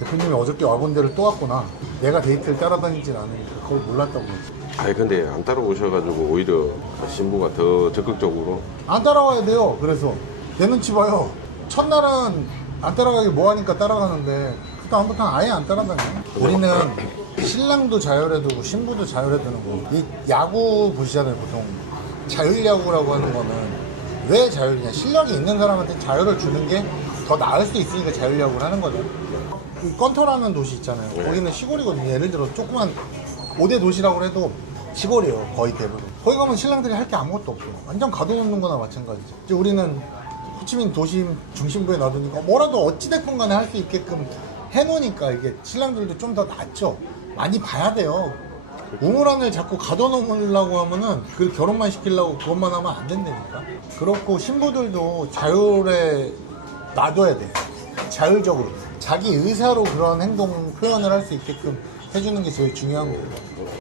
대표님이 어저께 와본 데를 또 왔구나. 내가 데이트를 따라다니진 않으니까 그걸 몰랐다고. 아니 근데 안 따라오셔가지고 오히려 신부가 더 적극적으로 안 따라와야 돼요. 그래서 내 눈치 봐요. 첫날은 안 따라가기 뭐하니까 따라가는데 그 다음부터는 아예 안 따라다녀. 우리는 신랑도 자율해 두고 신부도 자율해 두는 거. 이 야구 보시잖아요 보통 자율야구라고 하는 거는 왜 자율이냐. 실력이 있는 사람한테 자율을 주는 게 더 나을 수 있으니까 자율야구를 하는 거죠. 이 건터라는 도시 있잖아요. 거기는 시골이거든요. 예를 들어 조그만 5대 도시라고 해도 시골이에요. 거의 대부분. 거기 가면 신랑들이 할 게 아무것도 없어. 완전 가둬놓는 거나 마찬가지지. 이제 우리는 호치민 도심 중심부에 놔두니까 뭐라도 어찌됐건 간에 할 수 있게끔 해놓으니까 이게 신랑들도 좀 더 낫죠. 많이 봐야 돼요. 우물안을 자꾸 가둬놓으려고 하면은 그 결혼만 시키려고 그것만 하면 안 된다니까. 그렇고 신부들도 자율에 놔둬야 돼. 자율적으로. 자기 의사로 그런 행동 표현을 할 수 있게끔 해주는 게 제일 중요한 거고.